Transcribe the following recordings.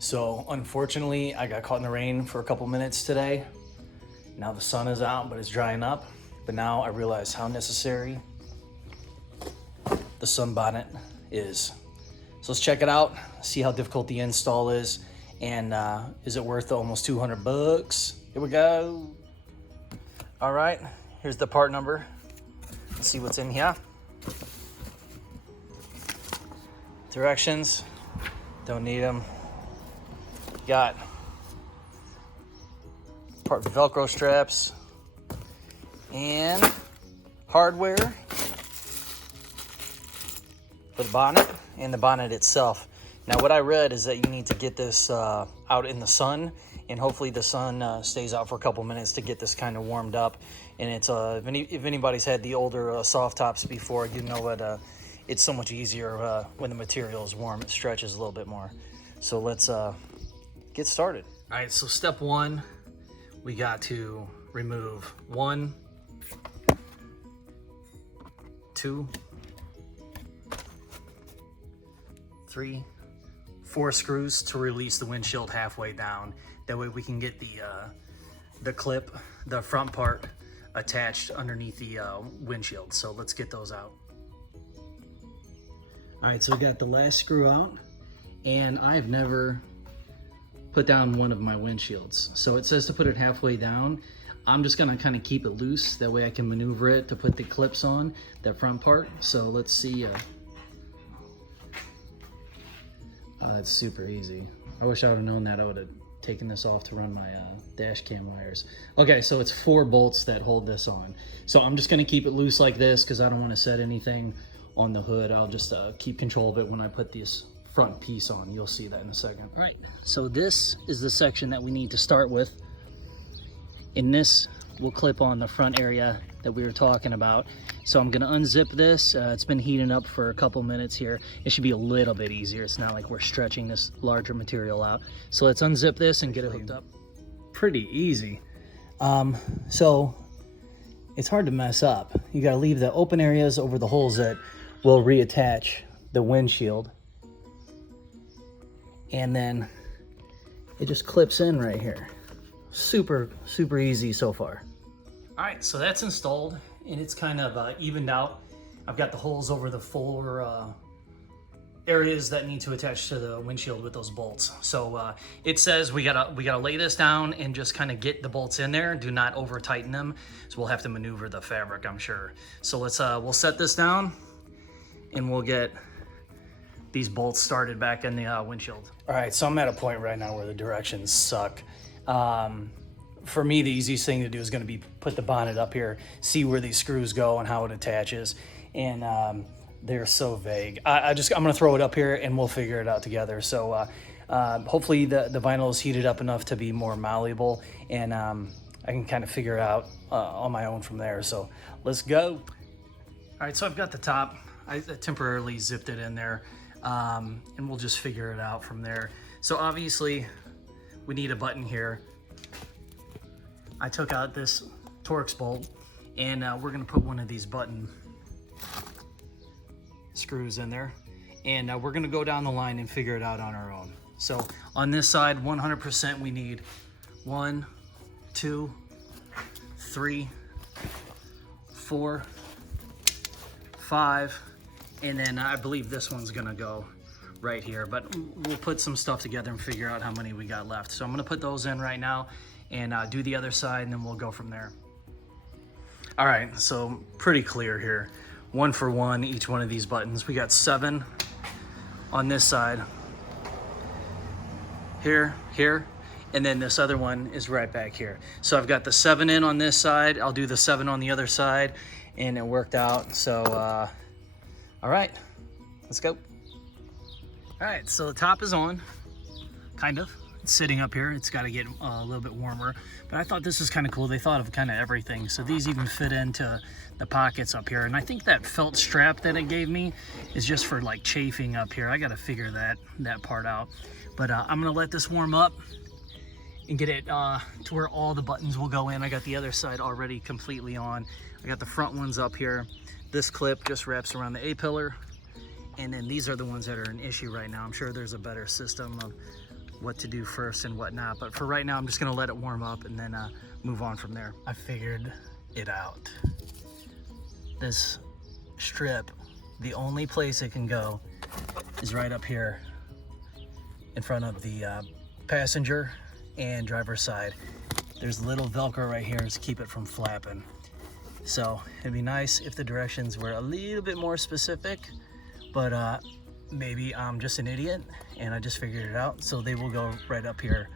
So unfortunately, I got caught in the rain for a couple minutes today. Now the sun is out, but it's drying up. But now I realize how necessary the sun bonnet is. So let's check it out, see how difficult the install is, and is it worth the almost 200 bucks? Here we go. All right, here's the part number. Let's see what's in here. Directions, don't need them. Got part Velcro straps and hardware for the bonnet and the bonnet itself. Now what I read is that you need to get this out in the sun, and hopefully the sun stays out for a couple minutes to get this kind of warmed up. And it's if anybody's had the older soft tops before, you know that it's so much easier when the material is warm. It stretches a little bit more. So let's get started. All right, so step one, we got to remove 1, 2, 3, 4 screws to release the windshield halfway down. That way we can get the clip, the front part, attached underneath the windshield. So let's get those out. All right, so we got the last screw out, and I've never put down one of my windshields. So it says to put it halfway down. I'm just gonna kind of keep it loose, that way I can maneuver it to put the clips on, that front part. So let's see. It's super easy. I wish I would have known that. I would have taken this off to run my dash cam wires. Okay, so it's 4 bolts that hold this on. So I'm just gonna keep it loose like this because I don't want to set anything on the hood. I'll just keep control of it when I put this front piece on. You'll see that in a second. All right, so this is the section that we need to start with. And this will clip on the front area that we were talking about. So I'm gonna unzip this. It's been heating up for a couple minutes here. It should be a little bit easier. It's not like we're stretching this larger material out. So let's unzip this and get it hooked up. Pretty easy. So it's hard to mess up. You gotta leave the open areas over the holes that will reattach the windshield. And then it just clips in right here. Super easy so far. All right, so that's installed and it's kind of evened out. I've got the holes over the 4 areas that need to attach to the windshield with those bolts. So it says we gotta lay this down and just kind of get the bolts in there. Do not over tighten them. So we'll have to maneuver the fabric, I'm sure. So let's we'll set this down and we'll get these bolts started back in the windshield. All right, so I'm at a point right now where the directions suck. For me, the easiest thing to do is gonna be put the bonnet up here, see where these screws go and how it attaches. And they're so vague. I'm gonna throw it up here and we'll figure it out together. So hopefully the vinyl is heated up enough to be more malleable, and I can kind of figure it out on my own from there. So let's go. All right, so I've got the top. I temporarily zipped it in there. And we'll just figure it out from there. So obviously we need a button here. I took out this Torx bolt, and we're gonna put one of these button screws in there, and we're gonna go down the line and figure it out on our own. So on this side, 100% we need 1, 2, 3, 4, 5, and then I believe this one's gonna go right here, but we'll put some stuff together and figure out how many we got left. So I'm gonna put those in right now and do the other side, and then we'll go from there. All right, so pretty clear here. 1 for 1, each one of these buttons. We got 7 on this side. Here, and then this other one is right back here. So I've got the 7 in on this side. I'll do the 7 on the other side, and it worked out. So, all right, let's go. All right, so the top is on, kind of. It's sitting up here. It's got to get a little bit warmer, but I thought this is kind of cool. They thought of kind of everything. So these even fit into the pockets up here. And I think that felt strap that it gave me is just for like chafing up here. I got to figure that part out. But I'm going to let this warm up and get it to where all the buttons will go in. I got the other side already completely on. I got the front ones up here. This clip just wraps around the A-pillar. And then these are the ones that are an issue right now. I'm sure there's a better system of what to do first and whatnot. But for right now, I'm just gonna let it warm up and then move on from there. I figured it out. This strip, the only place it can go is right up here in front of the passenger and driver's side. There's a little Velcro right here to keep it from flapping. So it'd be nice if the directions were a little bit more specific, but maybe I'm just an idiot and I just figured it out. So they will go right up here.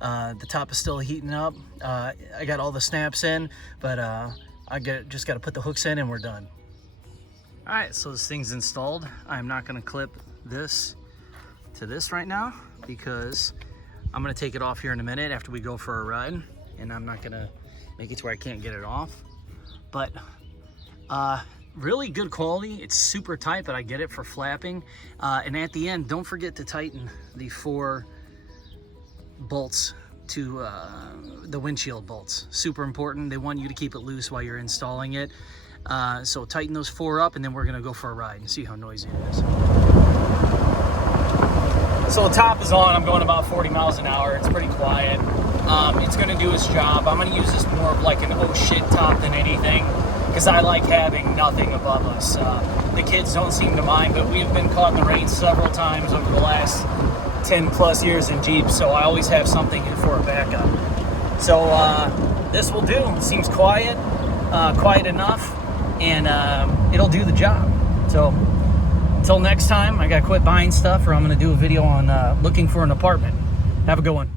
The top is still heating up. I got all the snaps in, but just got to put the hooks in and we're done. All right, so this thing's installed. I'm not gonna clip this to this right now because I'm gonna take it off here in a minute after we go for a ride, and I'm not gonna make it to where I can't get it off. But really good quality. It's super tight, but I get it for flapping. And at the end, don't forget to tighten the 4 bolts to the windshield bolts. Super important. They want you to keep it loose while you're installing it. So tighten those 4 up, and then we're gonna go for a ride and see how noisy it is. So the top is on. I'm going about 40 miles an hour. It's pretty quiet. It's gonna do its job. I'm gonna use this more of like an oh shit top than anything, because I like having nothing above us. The kids don't seem to mind, but we have been caught in the rain several times over the last 10 plus years in Jeeps, so I always have something for a backup. So this will do. It seems quiet, quiet enough, and it'll do the job. So until next time, I gotta quit buying stuff, or I'm gonna do a video on looking for an apartment. Have a good one.